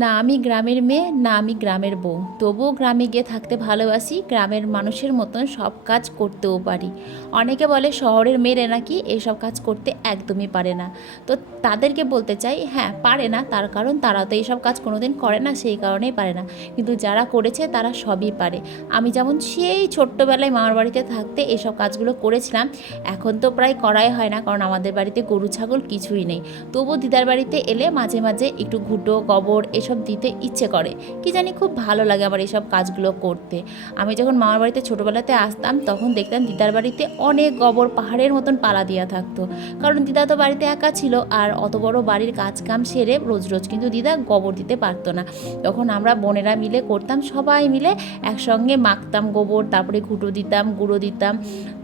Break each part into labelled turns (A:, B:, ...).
A: না আমি গ্রামের মেয়ে, না আমি গ্রামের বউ। তবুও গ্রামে গিয়ে থাকতে ভালোবাসি, গ্রামের মানুষের মতন সব কাজ করতেও পারি। অনেকে বলে শহরের মেয়েরা নাকি এইসব কাজ করতে একদমই পারে না। তো তাদেরকে বলতে চাই হ্যাঁ পারে না, তার কারণ তারা তো এইসব কাজ কোনোদিন করে না, সেই কারণেই পারে না। কিন্তু যারা করেছে তারা সবই পারে। আমি যেমন সেই ছোট্টবেলায় মামার বাড়িতে থাকতে এইসব কাজগুলো করেছিলাম, এখন তো প্রায় করাই হয় না, কারণ আমাদের বাড়িতে গরু, ছাগল কিছুই নেই। তবুও দিদার বাড়িতে এলে মাঝে মাঝে একটু ঘুটো, গোবর এসব দিতে ইচ্ছে করে। কি জানি খুব ভালো লাগে আমার এসব কাজগুলো করতে। আমি যখন মামার বাড়িতে ছোটোবেলাতে আসতাম, তখন দেখতাম দিদার বাড়িতে অনেক গোবর পাহাড়ের মতন পালা দেওয়া থাকতো। কারণ দিদা তো বাড়িতে একা ছিল আর অত বড় বাড়ির কাজ কাম সেরে রোজ রোজ কিন্তু দিদা গোবর দিতে পারতো না। তখন আমরা বোনেরা মিলে করতাম, সবাই মিলে একসঙ্গে মাখতাম গোবর, তারপরে ঘুটো দিতাম, গুঁড়ো দিতাম।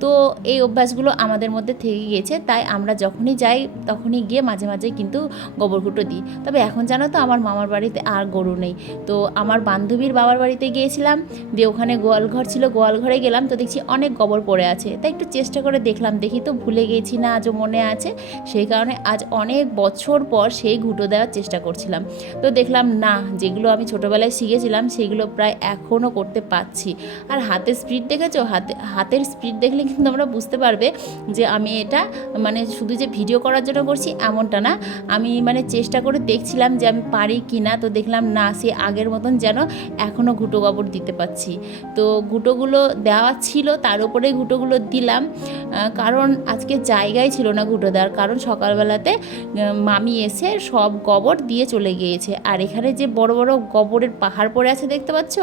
A: তো এই অভ্যাসগুলো আমাদের মধ্যে থেকে গিয়েছে, তাই আমরা যখনই যাই তখনই গিয়ে মাঝে মাঝে কিন্তু গোবর ঘুটো দিই। তবে এখন জানো তো আমার মামার বাড়িতে আর গরু নেই। তো আমার বান্ধবীর বাবার বাড়িতে গিয়েছিলাম, দিয়ে ওখানে গোয়াল ঘর ছিল গোয়াল ঘরে গেলাম, তো দেখছি অনেক গোবর পড়ে আছে। তাই একটু চেষ্টা করে দেখলাম, দেখি তো ভুলে গেছি না আজও মনে আছে। সেই কারণে আজ অনেক বছর পর সেই ঘুটো দেওয়ার চেষ্টা করছিলাম। তো দেখলাম, না, যেগুলো আমি ছোটোবেলায় শিখেছিলাম, সেগুলো প্রায় এখনও করতে পারছি। আর হাতের স্পিড দেখেছ? হাতে, হাতের স্পিড দেখলে কিন্তু আমরা বুঝতে পারবে যে আমি এটা মানে শুধু যে ভিডিও করার জন্য করছি, এমনটা না। আমি মানে চেষ্টা করে দেখছিলাম যে আমি পারি কি না তো দেখলাম না, সে আগের মতন যেন এখনও ঘুটো গোবর দিতে পারছি। তো ঘুটোগুলো দেওয়া ছিল, তার উপরে ঘুটোগুলো দিলাম। কারণ আজকে জায়গায় ছিল না ঘুটো দেওয়ার, কারণ সকালবেলাতে মামি এসে সব গোবর দিয়ে চলে গিয়েছে। আর এখানে যে বড় বড় গোবরের পাহাড় পড়ে আছে দেখতে পাচ্ছ?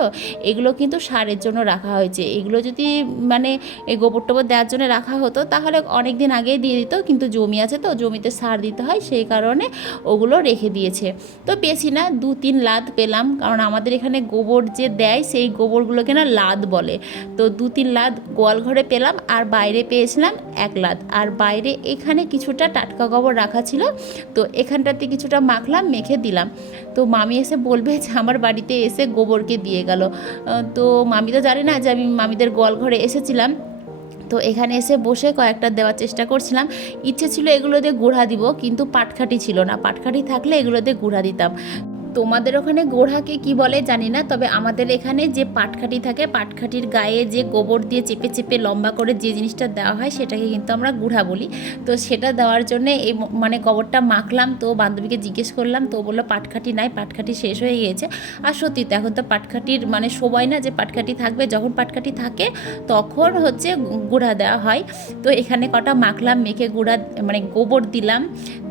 A: এগুলো কিন্তু সারের জন্য রাখা হয়েছে। এগুলো যদি মানে এই গোবর টোবর দেওয়ার জন্য রাখা হতো, তাহলে অনেক দিন আগেই দিয়ে দিত, কিন্তু জমি আছে তো, জমিতে সার দিতে হয়, সেই কারণে ওগুলো রেখে দিয়েছে। তো বেশি না দু তিন লাদ পেলাম, কারণ আমাদের এখানে গোবর যে দেয় সেই গোবরগুলোকে না লাদ বলে। তো দু তিন লাদ গোয়াল ঘরে পেলাম, আর বাইরে পেয়েছিলাম এক লাদ। আর বাইরে এখানে কিছুটা টাটকা গোবর রাখা ছিল, তো এখানটাতে কিছুটা মাখলাম, মেখে দিলাম। তো মামি এসে বলবে যে আমার বাড়িতে এসে গোবরকে দিয়ে গেল। তো মামি তো জানে না যে আমি মামিদের গোয়াল ঘরে এসেছিলাম। তো এখানে এসে বসে কয়েকটা দেওয়ার চেষ্টা করছিলাম। ইচ্ছে ছিল এগুলো দিয়ে গুঁড়া দিব, কিন্তু পাটখাটি ছিল না। পাটখাটি থাকলে এগুলো দিয়ে গুঁড়া দিতাম। তোমাদের ওখানে গোড়াকে কি বলে জানি না, তবে আমাদের এখানে যে পাটখাটি থাকে, পাটখাটির গায়ে যে গোবর দিয়ে চেপে চেপে লম্বা করে যে জিনিসটা দেওয়া হয় সেটাকে কিন্তু আমরা গুঁড়া বলি। তো সেটা দেওয়ার জন্য এই মানে গোবরটা মাখলাম, তো বান্ধবীকে জিজ্ঞেস করলাম, তো বলল পাটখাটি নাই, পাটখাটি শেষ হয়ে গিয়েছে। আর সত্যি তো এখন তো পাটখাটির মানে সবাই না যে পাটখাটি থাকবে, যখন পাটখাটি থাকে তখন হচ্ছে গুঁড়া দেওয়া হয়। তো এখানে কটা মাখলাম, মেখে গুঁড়া মানে গোবর দিলাম।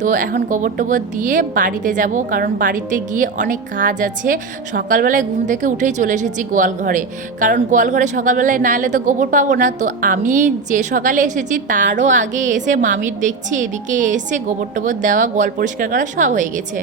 A: তো এখন গোবর টোবর দিয়ে বাড়িতে যাব, কারণ বাড়িতে গিয়ে অনেক কাজ আছে। সকালবেলায় ঘুম থেকে উঠেই চলে এসেছি গোয়াল ঘরে কারণ গোয়াল ঘরে সকালবেলায় না এলে তো গোবর পাবো না। তো আমি যে সকালে এসেছি তারও আগে এসে মামির দেখছি, এদিকে এসে গোবর টোবর দেওয়া, গোয়াল পরিষ্কার করা সব হয়ে গেছে।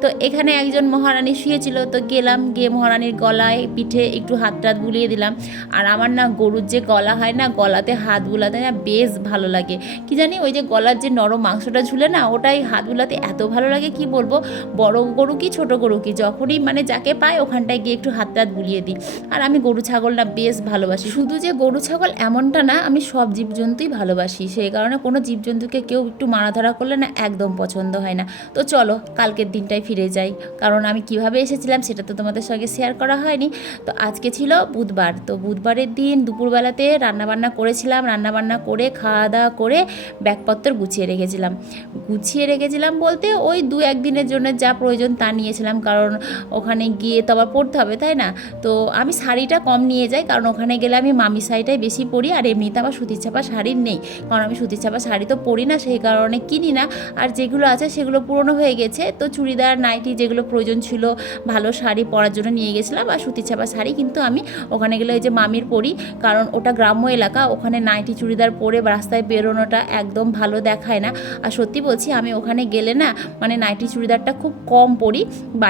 A: তো এখানে একজন মহারানী শুয়েছিল। তো গেলাম, গিয়ে মহারানীর গলায় পিঠে একটু হাত টাত বুলিয়ে দিলাম। আর আমার না গরুর যে গলা হয় না, গলাতে হাত বুলাতে না বেশ ভালো লাগে। কি জানি ওই যে গলার যে নরম মাংসটা ঝুলে না, ওটাই হাত বুলাতে এত ভালো লাগে, কি বলব? বড় গরু কি ছোট গরু? কি যখনই মানে যাকে পায় ওখানটায় গিয়ে একটু হাত টাত বুলিয়ে দিই। আর আমি গরু ছাগল না বেশ ভালোবাসি। শুধু যে গরু ছাগল এমনটা না, আমি সব জীবজন্তুই ভালোবাসি। সেই কারণে কোনো জীবজন্তুকে কেউ একটু মারাধরা করলে না একদম পছন্দ হয় না। তো চলো, কালকের দিনটায় ফিরে যাই। কারণ আমি কীভাবে এসেছিলাম সেটা তো তোমাদের সঙ্গে শেয়ার করা হয়নি। তো আজকে ছিল বুধবার। তো বুধবারের দিন দুপুরবেলাতে রান্নাবান্না করেছিলাম। রান্নাবান্না করে খাওয়া দাওয়া করে ব্যাগপত্র গুছিয়ে রেখেছিলাম। গুছিয়ে রেখেছিলাম বলতে ওই দু একদিনের জন্য যা প্রয়োজন তা নিয়েছিলাম। কারণ ওখানে গিয়ে তো আবার পড়তে হবে, তাই না? তো আমি শাড়িটা কম নিয়ে যাই, কারণ ওখানে গেলে আমি মামি শাড়িটাই বেশি পরি আর এমনিতে আমার সুতির ছাপা শাড়ির নেই। কারণ আমি সুতির ছাপা শাড়ি তো পরি না, সেই কারণে কিনি না। আর যেগুলো আছে সেগুলো পুরনো হয়ে গেছে, তো চুড়িদার, নাইটি যেগুলো প্রয়োজন ছিল ভালো শাড়ি পরার জন্য নিয়ে গেছিলাম আর সুতির ছাপা শাড়ি কিন্তু আমি ওখানে গেলে ওই যে মামির পরি, কারণ ওটা গ্রাম্য এলাকা, ওখানে নাইটি চুড়িদার পরে রাস্তায় বেরোনোটা একদম ভালো দেখায় না। আর সত্যি বলছি, আমি ওখানে গেলে না মানে নাইটি চুড়িদারটা খুব কম পরি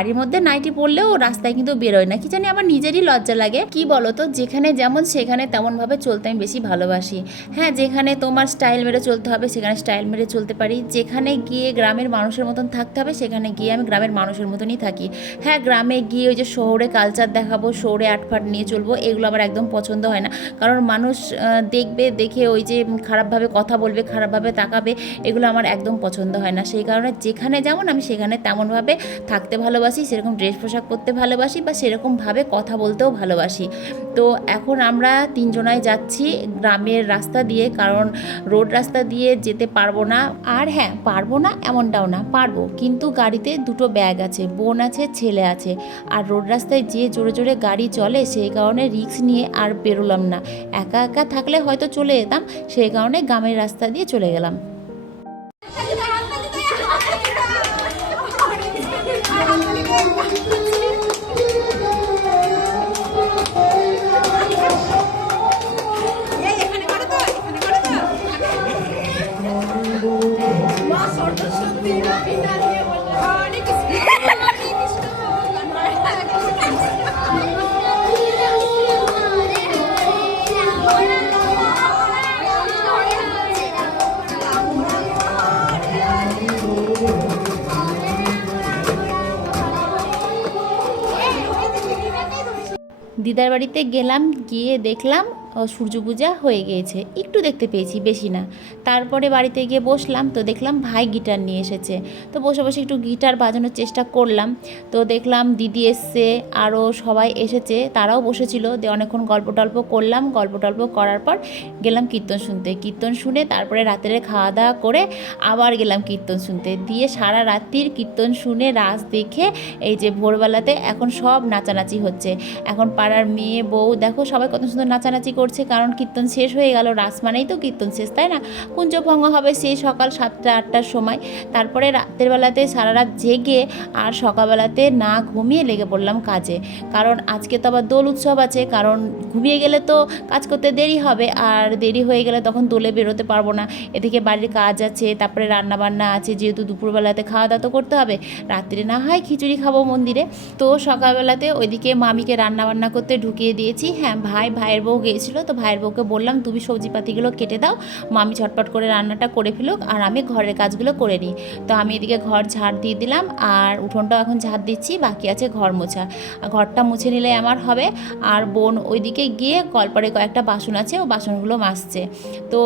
A: বাড়ির মধ্যে নাইটি পরলেও রাস্তায় কিন্তু বেরোয় না। কি জানি আমার নিজেরই লজ্জা লাগে। কি বলো তো যেখানে যেমন সেখানে তেমনভাবে চলতে আমি বেশি ভালোবাসি। হ্যাঁ যেখানে তোমার স্টাইল মেরে চলতে হবে, সেখানে স্টাইল মেরে চলতে পারি। যেখানে গিয়ে গ্রামের মানুষের মতন থাকতে হবে, সেখানে গিয়ে আমি গ্রামের মানুষের মতনই থাকি। হ্যাঁ গ্রামে গিয়ে ওই যে শহরে কালচার দেখাবো, শহরে আটফাট নিয়ে চলবো, এগুলো আমার একদম পছন্দ হয় না। কারণ মানুষ দেখবে, দেখে ওই যে খারাপভাবে কথা বলবে, খারাপভাবে তাকাবে, এগুলো আমার একদম পছন্দ হয় না। সেই কারণে যেখানে যেমন আমি সেখানে তেমনভাবে থাকতে ভালোবাসি। ভালোবাসি, সেরকম ড্রেস পোশাক পরতে ভালোবাসি বা সেরকমভাবে কথা বলতেও ভালোবাসি। তো এখন আমরা তিনজনায় যাচ্ছি গ্রামের রাস্তা দিয়ে, কারণ রোড রাস্তা দিয়ে যেতে পারব না। আর হ্যাঁ পারব না এমনটাও না, পারব। কিন্তু গাড়িতে দুটো ব্যাগ আছে, বোন আছে, ছেলে আছে। আর রোড রাস্তায় যে জোরে জোরে গাড়ি চলে, সেই কারণে রিক্স নিয়ে আর বেরোলাম না। একা একা থাকলে হয়তো চলে যেতাম, সেই কারণে গ্রামের রাস্তা দিয়ে চলে গেলাম। দিদার বাড়িতে গেলাম গিয়ে দেখলাম সূর্য পূজা হয়ে গিয়েছে। একটু দেখতে পেয়েছি, বেশি না। তারপরে বাড়িতে গিয়ে বসলাম, তো দেখলাম ভাই গিটার নিয়ে এসেছে। তো বসে বসে একটু গিটার বাজানোর চেষ্টা করলাম। তো দেখলাম দিদি এসছে, আরও সবাই এসেছে, তারাও বসেছিল। দিয়ে অনেকক্ষণ গল্প টল্প করলাম। গল্প টল্প করার পর গেলাম কীর্তন শুনতে। কীর্তন শুনে তারপরে রাতের খাওয়া দাওয়া করে আবার গেলাম কীর্তন শুনতে। দিয়ে সারা রাত্রির কীর্তন শুনে রাস দেখে এই যে ভোরবেলাতে এখন সব নাচানাচি হচ্ছে। এখন পাড়ার মেয়ে, বউ, দেখো সবাই কত সুন্দর নাচানাচি করছে, কারণ কীর্তন শেষ হয়ে গেল, রাস মানেই তো কীর্তন শেষ, তাই না? কুঞ্জভঙ্গ হবে সেই সকাল সাতটা, আটটার সময়। তারপরে রাতের বেলাতে সারা রাত জেগে আর সকালবেলাতে না ঘুমিয়ে লেগে পড়লাম কাজে। কারণ আজকে তো আবার দোল উৎসব আছে, কারণ ঘুমিয়ে গেলে তো কাজ করতে দেরি হবে, আর দেরি হয়ে গেলে তখন দোলে বেরোতে পারব না। এদিকে বাড়ির কাজ আছে, তারপরে রান্না বান্না আছে, যেহেতু দুপুরবেলাতে খাওয়া দাওয়া তো করতে হবে। রাত্রে না হয় খিচুড়ি খাব মন্দিরে। তো সকালবেলাতে ওইদিকে মামিকে রান্না বান্না করতে ঢুকিয়ে দিয়েছি। হ্যাঁ ভাই, ভাইয়ের বউ গিয়েছিল তো ভাইয়ের বউকে বললাম, তুমি সবজিপাতিগুলো কেটে দাও, মামি ঝটপট করে রান্নাটা করে ফেলুক, আর আমি ঘরের কাজগুলো করে নিই। তো আমি এদিকে ঘর ঝাড় দিয়ে দিলাম, আর উঠোনটাও এখন ঝাড় দিচ্ছি, বাকি আছে ঘর মোছা। ঘরটা মুছে নিলে আমার হবে, আর বোন ওইদিকে গিয়ে কলপারে কয়েকটা বাসন আছে, ও বাসনগুলো মাজছে। তো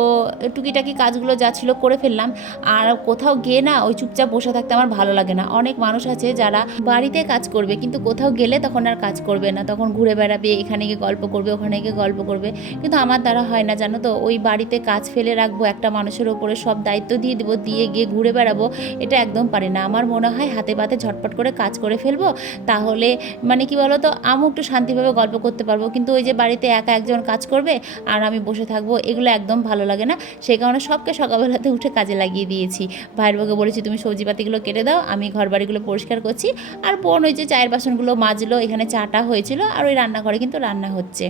A: টুকিটাকি কাজগুলো যা ছিল করে ফেললাম, আর কোথাও গিয়ে না ওই চুপচাপ বসে থাকতে আমার ভালো লাগে না। অনেক মানুষ আছে যারা বাড়িতে কাজ করবে, কিন্তু কোথাও গেলে তখন আর কাজ করবে না। তখন ঘুরে বেড়াবে, এখানে গিয়ে গল্প করবে, ওখানে গিয়ে গল্প করবে। কিন্তু আমার দ্বারা হয় না, জানো তো? ওই বাড়িতে কাজ ফেলে রাখব, একটা মানুষের ওপরে সব দায়িত্ব দিয়ে দেবো, দিয়ে গিয়ে ঘুরে বেড়াবো, এটা একদম পারে না। আমার মনে হয় হাতে পাতে ঝটপট করে কাজ করে ফেলব, তাহলে মানে কি বলো তো আমিও একটু শান্তিভাবে গল্প করতে পারব, কিন্তু ওই যে বাড়িতে একা একজন কাজ করবে আর আমি বসে থাকব, এগুলো একদম ভালো লাগে না। সেই কারণে সবকে সকালবেলাতে উঠে কাজে লাগিয়ে দিয়েছি। ভাইয়ের বউকে বলেছি, তুমি সবজিপাতিগুলো কেটে দাও, আমি ঘর বাড়িগুলো পরিষ্কার করছি। আর বোন ওই যে চায়ের বাসনগুলো মাজলো, এখানে চাটা হয়েছিল, আর ওই রান্নাঘরে কিন্তু রান্না হচ্ছে।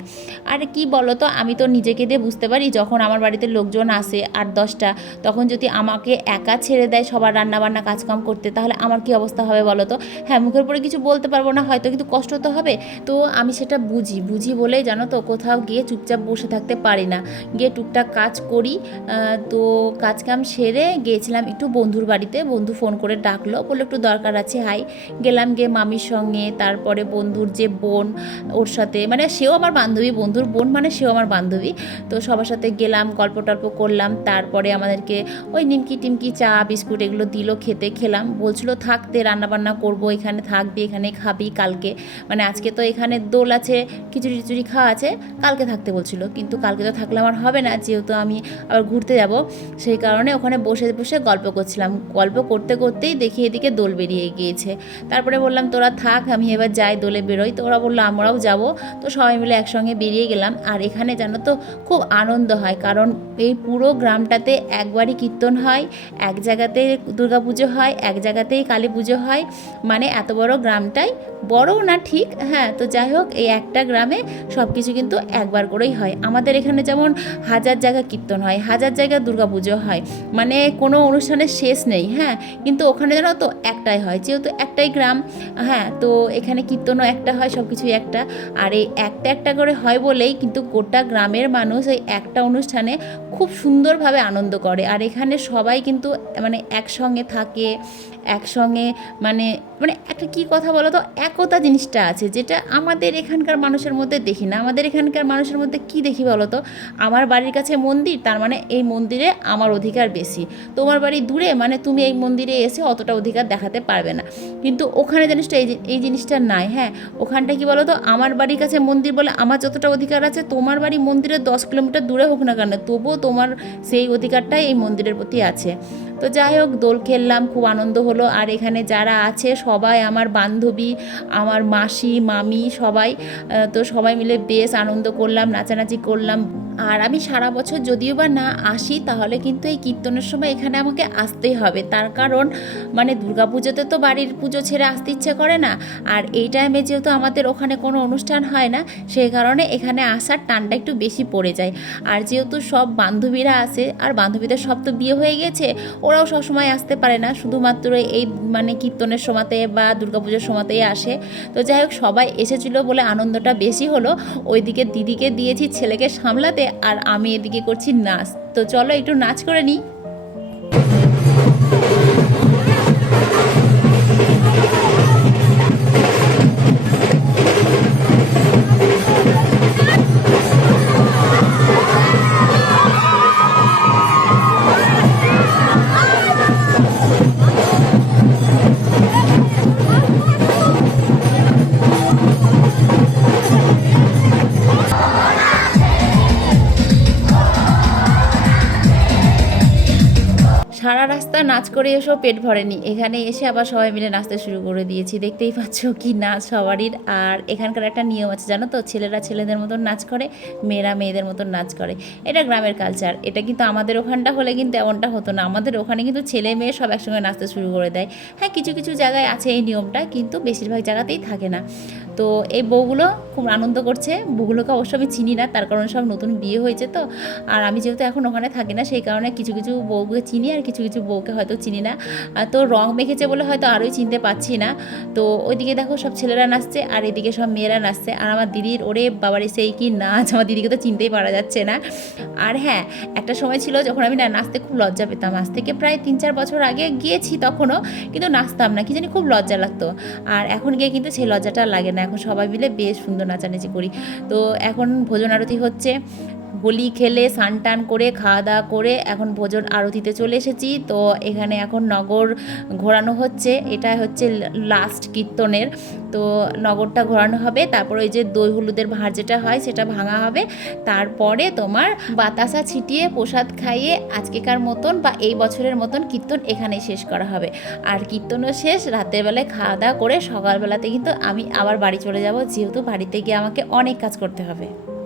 A: আর কি বলো তো আমি তো নিজেকে দিয়ে বুঝতে পারি যখন আমার বাড়িতে লোকজন আসে আট দশটা, তখন যদি আমাকে একা ছেড়ে দেয় সবার রান্নাবান্না কাজকাম করতে, তাহলে আমার কি অবস্থা হবে বলো তো? হ্যাঁ মুখের উপরে কিছু বলতে পারব না, হয়তো কিন্তু কষ্ট তো হবে। তো আমি সেটা বুঝি বুঝি বলেই জানো তো কোথাও গিয়ে চুপচাপ বসে থাকতে পারি না। গিয়ে টুকটাক কাজ করি তো কাজ কাম সেরে গিয়েছিলাম একটু বন্ধুর বাড়িতে, বন্ধু ফোন করে ডাকলো, বলল একটু দরকার আছে, হাই। গেলাম গিয়ে মামির সঙ্গে, তারপরে বন্ধুর যে বোন ওর সাথে মানে সেও আমার বান্ধবী, বন্ধুর বোন মানে সেও আমার বান্ধবী। তো সবার সাথে গেলাম গল্প টল্প করলাম। তারপরে আমাদেরকে ওই নিমকি টিমকি চা, বিস্কুট এগুলো দিল, খেতে খেলাম। বলছিল থাকতে রান্নাবান্না করব, এখানে থাকবি এখানে খাবি কালকে। মানে আজকে তো এখানে দোল আছে, খিচুড়ি টিচুড়ি খাওয়া আছে, কালকে থাকতে বলছিল। কিন্তু কালকে তো থাকলে আমার হবে না, যেহেতু আমি আবার ঘুরতে যাব। সেই কারণে ওখানে বসে বসে গল্প করছিলাম। গল্প করতে করতেই দেখি এদিকে দোল বেরিয়ে গিয়েছে। তারপরে বললাম, তোরা থাক, আমি এবার যাই দোলে বেরোই। তো ওরা বলল, আমরাও যাব। তো সবাই মিলে একসঙ্গে বেরিয়ে গেলাম। আর এখানে জানো তো খুব আনন্দ হয়। কারণ এই পুরো গ্রামটাতে একবারই কীর্তন হয়, এক জায়গাতে দুর্গা পুজো হয়, এক জায়গাতেই কালী পুজো হয়। মানে এত বড় গ্রামটাই বড়ও না ঠিক? হ্যাঁ তো যাই হোক, এই একটা গ্রামে সব কিছু কিন্তু একবার করেই হয়। আমাদের এখানে যেমন হাজার জায়গা কীর্তন হয়, হাজার জায়গা দুর্গা পুজো হয়। মানে কোনো অনুষ্ঠানের শেষ নেই হ্যাঁ। কিন্তু ওখানে যেন তো একটাই হয়, যেহেতু একটাই গ্রাম হ্যাঁ। তো এখানে কীর্তনও একটা হয় সব কিছুই একটা। আর এই একটা একটা করে হয় বলেই কিন্তু গোটা গোটা গ্রামের মানুষ ওই একটা অনুষ্ঠানে খুব সুন্দরভাবে আনন্দ করে। আর এখানে সবাই কিন্তু মানে একসঙ্গে থাকে, একসঙ্গে মানে মানে একটা কী কথা বলো তো? একতা জিনিসটা আছে যেটা আমাদের এখানকার মানুষের মধ্যে দেখি না। আমাদের এখানকার মানুষের মধ্যে কি দেখি বলো তো? আমার বাড়ির কাছে মন্দির, তার মানে এই মন্দিরে আমার অধিকার বেশি। তোমার বাড়ি দূরে মানে তুমি এই মন্দিরে এসে অতটা অধিকার দেখাতে পারবে না। কিন্তু ওখানে জিনিসটা, এই এই জিনিসটা নাই হ্যাঁ? ওখানটা কি বলো তো? আমার বাড়ির কাছে মন্দির বলে আমার যতটা অধিকার আছে, তোমার বাড়ি মন্দিরের দশ কিলোমিটার দূরে হোক না কেন, তবুও তোমার সেই অধিকারটাই এই মন্দিরের প্রতি আছে। তো যাই হোক, দোল খেললাম, খুব আনন্দ হলো। আর এখানে যারা আছে, সবাই আমার বান্ধবী, আমার মাসি, মামি সবাই তো সবাই মিলে বেশ আনন্দ করলাম, নাচানাচি করলাম। আর আমি সারা বছর যদিও বা না আসি, তাহলে কিন্তু এই কীর্তনের সময় এখানে আমাকে আসতেই হবে। তার কারণ মানে দুর্গাপুজোতে তো বাড়ির পুজো ছেড়ে আসতে ইচ্ছে করে না। আর এই টাইমে যেহেতু আমাদের ওখানে কোনো অনুষ্ঠান হয় না সেই কারণে এখানে আসার টানটা একটু বেশি পড়ে যায়। আর যেহেতু সব বান্ধবীরা আসে আর বান্ধবীদের সব তো বিয়ে হয়ে গেছে ওরাও সবসময় আসতে পারে না, শুধুমাত্র এই মানে কীর্তনের সময়তে বা দুর্গাপুজোর সময়তেই আসে। তো যাই হোক, সবাই এসেছিল বলে আনন্দটা বেশি হলো। ওইদিকে দিদিকে দিয়েছি ছেলেকে সামলাতে, আর আমি এদিকে করছি নাচ। তো চলো একটু নাচ করে নিই। রাস্তা নাচ করে এসেও পেট ভরেনি। এখানে এসে আবার সবাই মিলে নাচতে শুরু করে দিয়েছি। দেখতেই পাচ্ছ কি নাচ সবারই। আর এখানকার একটা নিয়ম আছে, জানো তো? ছেলেরা ছেলেদের মতন নাচ করে, মেয়েরা মেয়েদের মতন নাচ করে। এটা গ্রামের কালচার এটা কিন্তু আমাদের ওখানটা হলে কিন্তু এমনটা হতো না। আমাদের ওখানে কিন্তু ছেলে মেয়ে সব একসঙ্গে নাচতে শুরু করে দেয়। হ্যাঁ কিছু কিছু জায়গায় আছে এই নিয়মটা, কিন্তু বেশিরভাগ জায়গাতেই থাকে না। তো এই বউগুলো খুব আনন্দ করছে। বউগুলোকে অবশ্য আমি চিনি না, তার কারণে সব নতুন বিয়ে হয়েছে তো। আর আমি যেহেতু এখন ওখানে থাকি না, সেই কারণে কিছু কিছু বউকে চিনি আর কিছু কিছু বউকে হয়তো চিনি না। আর তো রং মেখেছে বলে হয়তো আরোই চিনতে পারছি না। তো ওইদিকে দেখো সব ছেলেরা নাচছে আর এদিকে সব মেয়েরা নাচছে। আর আমার দিদির ওরে বাবার সেই কি নাচ, আমার দিদিকে তো চিনতেই পারা যাচ্ছে না। আর হ্যাঁ একটা সময় ছিল যখন আমি না নাচতে খুব লজ্জা পেতাম। আজ থেকে প্রায় তিন চার বছর আগে গিয়েছি তখনও, কিন্তু নাচতাম না। কি জানি খুব লজ্জা লাগতো। আর এখন গিয়ে কিন্তু সেই লজ্জাটা লাগে না। এখন সবাই মিলে বেশ সুন্দর নাচানাচি করি। তো এখন ভোজন আরতি হচ্ছে। হোলি খেলে স্নান টান করে খাওয়া দাওয়া করে এখন ভোজন আরতিতে চলে এসেছি। তো এখানে এখন নগর ঘোরানো হচ্ছে। এটা হচ্ছে লাস্ট কীর্তনের। তো নগরটা ঘোরানো হবে। তারপর ওই যে দই হলুদের ভাঁড় যেটা হয়, সেটা ভাঙা হবে। তারপরে তোমার বাতাসা ছিটিয়ে, প্রসাদ খাইয়ে আজকেকার মতন বা এই বছরের মতন কীর্তন এখানেই শেষ করা হবে। আর কীর্তনও শেষ। রাতের বেলায় খাওয়া দাওয়া করে সকালবেলাতে কিন্তু আমি আবার বাড়ি চলে যাব। যেহেতু বাড়িতে গিয়ে আমাকে অনেক কাজ করতে হবে।